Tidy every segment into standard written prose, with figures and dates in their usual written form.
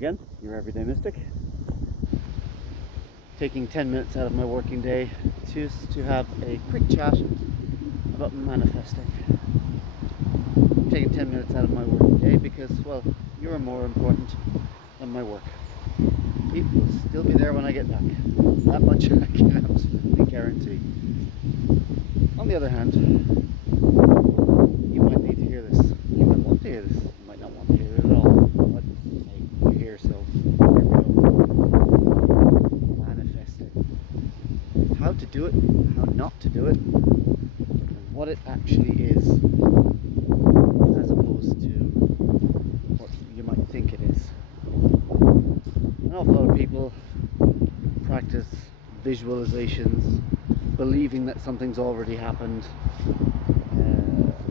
again, your everyday mystic, taking 10 minutes out of my working day just to have a quick chat about manifesting. I'm taking 10 minutes out of my working day because, well, you're more important than my work. It will still be there when I get back. That much I can absolutely guarantee. On the other hand, you might need to hear this. You might want to hear this. You might not want to hear it at all. But hey, you're here, so here we go. Manifesting. How to do it, how not to do it, and what it actually is, as opposed to what you might think it is. An awful lot of people practice visualizations, believing that something's already happened,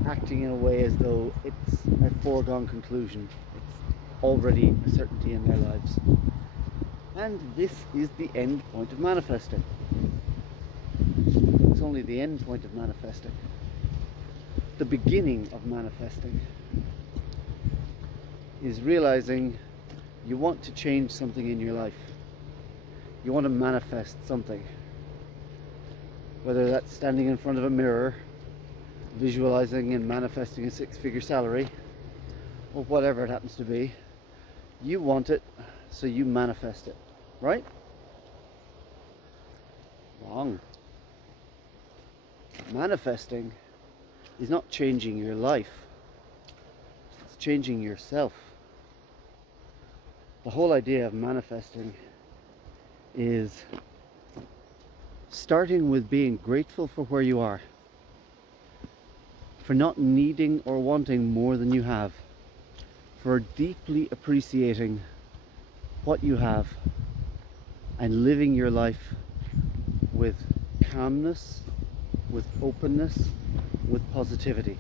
acting in a way as though it's a foregone conclusion, it's already a certainty in their lives. And this is the end point of manifesting. It's only the end point of manifesting. The beginning of manifesting is realizing you want to change something in your life. You want to manifest something. Whether that's standing in front of a mirror, visualizing and manifesting a six-figure salary, or whatever it happens to be, you want it, so you manifest it, right? Wrong. Manifesting is not changing your life, it's changing yourself. The whole idea of manifesting is starting with being grateful for where you are, for not needing or wanting more than you have, for deeply appreciating what you have and living your life with calmness, with openness, with positivity.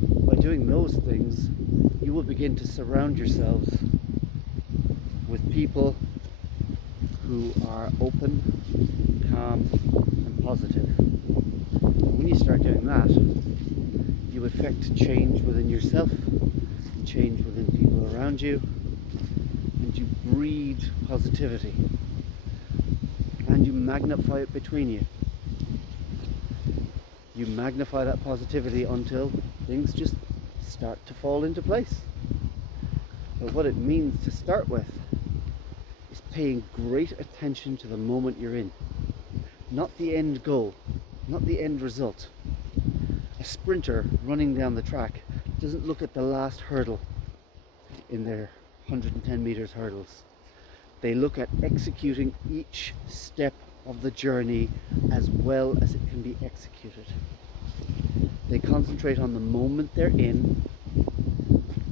By doing those things, you will begin to surround yourselves with people who are open, calm, and positive. When you start doing that, you effect change within yourself, change within people around you, and you breed positivity, and you magnify it between you. You magnify that positivity until things just start to fall into place. But what it means to start with is paying great attention to the moment you're in, not the end goal, not the end result. A sprinter running down the track doesn't look at the last hurdle in their 110 meters hurdles. They look at executing each step of the journey as well as it can be executed. They concentrate on the moment they're in,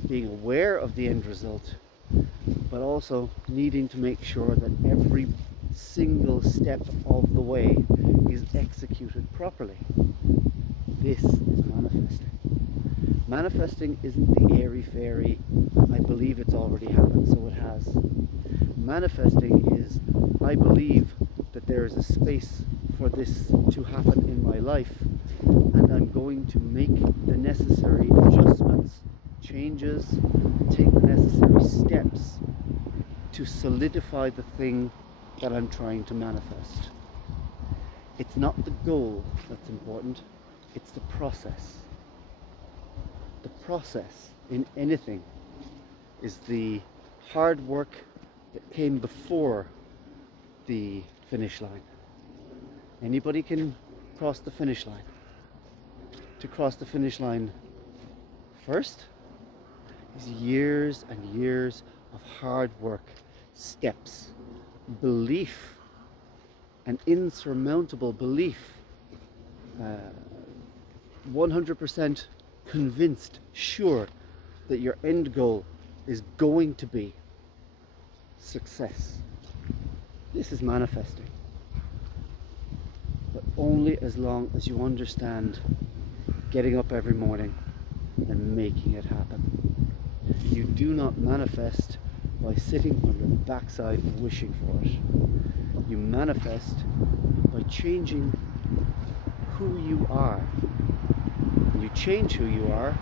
being aware of the end result, but also needing to make sure that every single step of the way is executed properly. This is manifesting. Manifesting isn't the airy-fairy, I believe it's already happened, so it has. Manifesting is, I believe that there is a space for this to happen in my life, and I'm going to make the necessary adjustments, changes, and take the necessary steps to solidify the thing that I'm trying to manifest. It's not the goal that's important, it's the process. The process in anything is the hard work that came before the finish line. Anybody can cross the finish line. To cross the finish line first is years and years of hard work, steps, belief, an insurmountable belief, 100% convinced, sure that your end goal is going to be success. This is manifesting. But only as long as you understand getting up every morning and making it happen. You do not manifest by sitting on your backside wishing for it. You manifest by changing who you are. You change who you are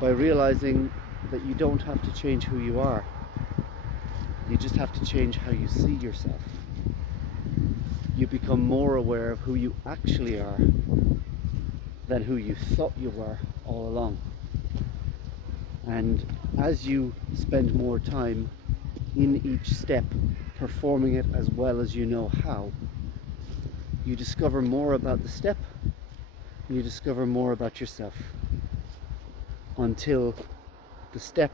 by realizing that you don't have to change who you are. You just have to change how you see yourself. You become more aware of who you actually are than who you thought you were all along. And as you spend more time in each step, performing it as well as you know how, you discover more about the step, and you discover more about yourself, until the step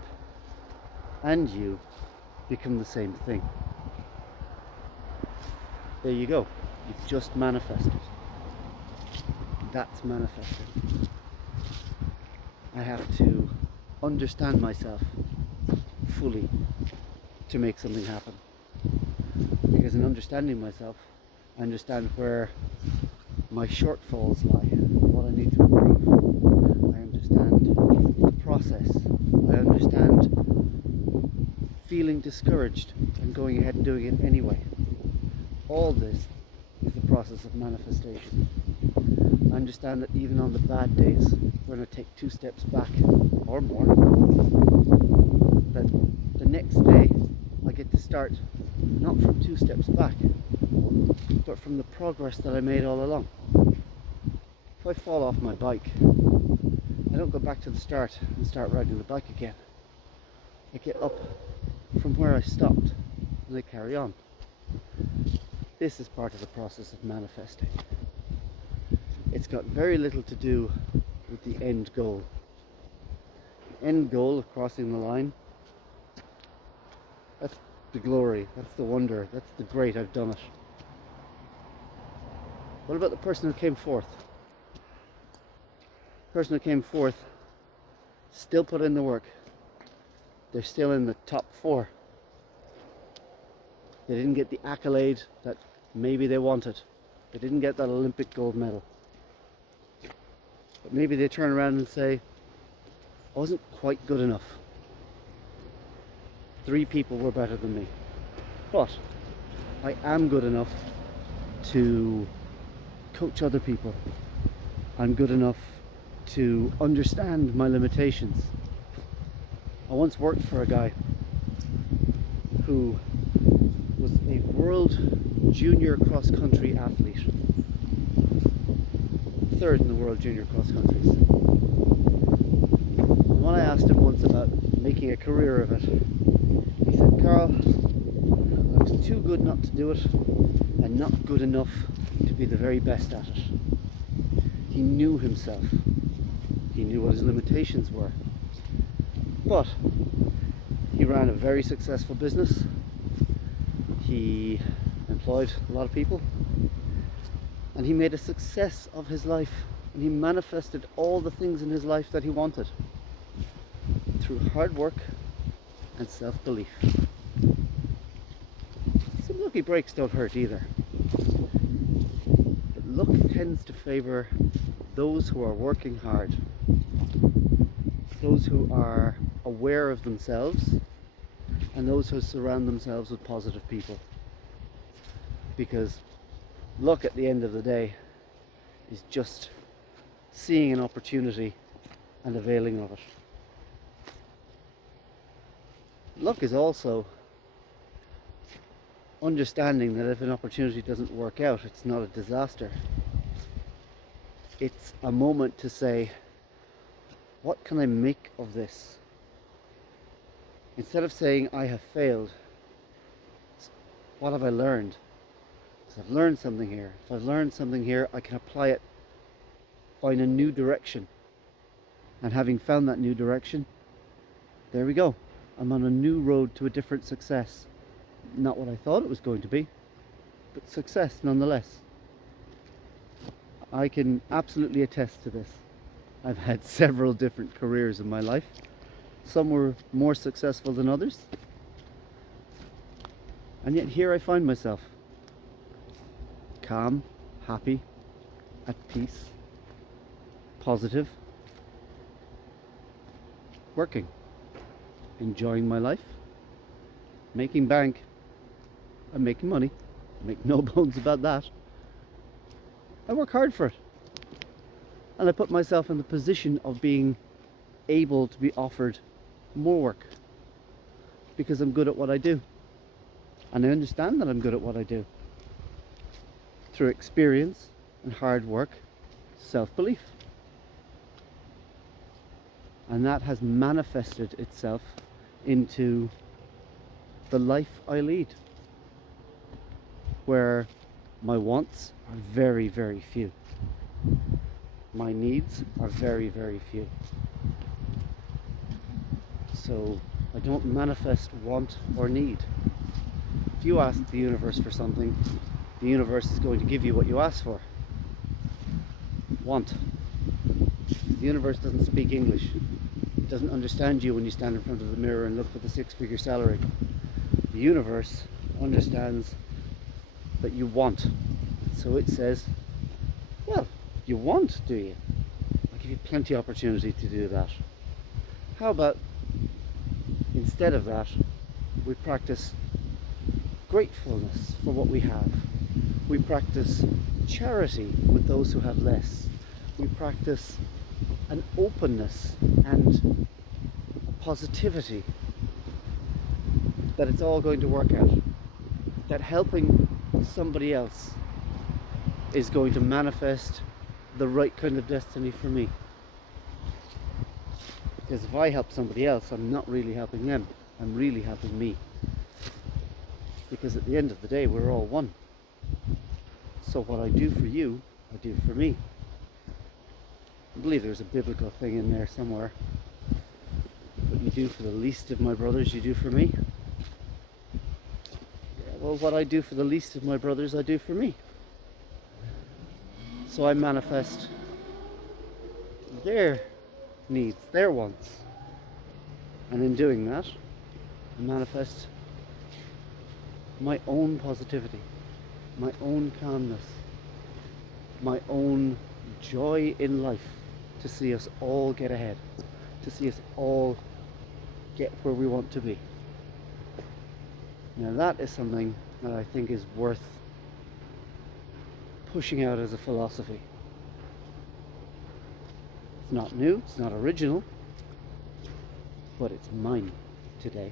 and you become the same thing. There you go. You've just manifested. That's manifesting. I have to understand myself fully to make something happen. Because in understanding myself, I understand where my shortfalls lie, what I need to improve. I understand the process. I understand feeling discouraged and going ahead and doing it anyway. All this is the process of manifestation. I understand that even on the bad days, when I take 2 steps back or more, that the next day I get to start not from 2 steps back, but from the progress that I made all along. If I fall off my bike, I don't go back to the start and start riding the bike again. I get up from where I stopped and I carry on. This is part of the process of manifesting. It's got very little to do with the end goal. The end goal of crossing the line, that's the glory, that's the wonder, that's the great, I've done it. What about the person who came fourth? The person who came fourth still put in the work. They're still in the top 4. They didn't get the accolade that maybe they wanted. They didn't get that Olympic gold medal. But maybe they turn around and say, I wasn't quite good enough. 3 people were better than me. But I am good enough to coach other people. I'm good enough to understand my limitations. I once worked for a guy who was a world junior cross-country athlete, 3rd in the world junior cross-countries. And when I asked him once about making a career of it, he said, Carl, I was too good not to do it and not good enough to be the very best at it. He knew himself. He knew what his limitations were. But he ran a very successful business. He employed a lot of people. And he made a success of his life. And he manifested all the things in his life that he wanted through hard work and self-belief. Some lucky breaks don't hurt either. But luck tends to favor those who are working hard, those who are aware of themselves, and those who surround themselves with positive people. Because luck at the end of the day is just seeing an opportunity and availing of it. Luck is also understanding that if an opportunity doesn't work out, it's not a disaster. It's a moment to say, what can I make of this? Instead of saying I have failed, what have I learned? Because I've learned something here. If I've learned something here, I can apply it, find a new direction. And having found that new direction, there we go. I'm on a new road to a different success. Not what I thought it was going to be, but success nonetheless. I can absolutely attest to this. I've had several different careers in my life. Some were more successful than others. And yet here I find myself. Calm, happy, at peace, positive, working, enjoying my life, making bank. I'm making money. Make no bones about that. I work hard for it. And I put myself in the position of being able to be offered more work, because I'm good at what I do. And I understand that I'm good at what I do. Through experience and hard work, self-belief. And that has manifested itself into the life I lead, where my wants are very, very few. My needs are very, very few. So I don't manifest want or need. If you ask the universe for something, the universe is going to give you what you ask for. Want. The universe doesn't speak English. It doesn't understand you when you stand in front of the mirror and look for the six-figure salary. The universe understands that you want. So it says, well, you want, do you? I'll give you plenty of opportunity to do that. How about, instead of that, we practice gratefulness for what we have. We practice charity with those who have less. We practice an openness and a positivity that it's all going to work out. That helping somebody else is going to manifest the right kind of destiny for me. Because if I help somebody else, I'm not really helping them. I'm really helping me. Because at the end of the day, we're all one. So what I do for you, I do for me. I believe there's a biblical thing in there somewhere. What you do for the least of my brothers, you do for me. Yeah, well, what I do for the least of my brothers, I do for me. So I manifest their needs, their wants. And in doing that, I manifest my own positivity, my own calmness, my own joy in life, to see us all get ahead, to see us all get where we want to be. Now that is something that I think is worth pushing out as a philosophy. It's not new, it's not original, but it's mine today.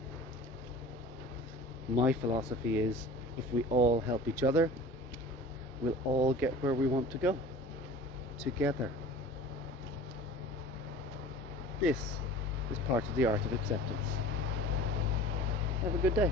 My philosophy is, if we all help each other, we'll all get where we want to go, together. This is part of the art of acceptance. Have a good day.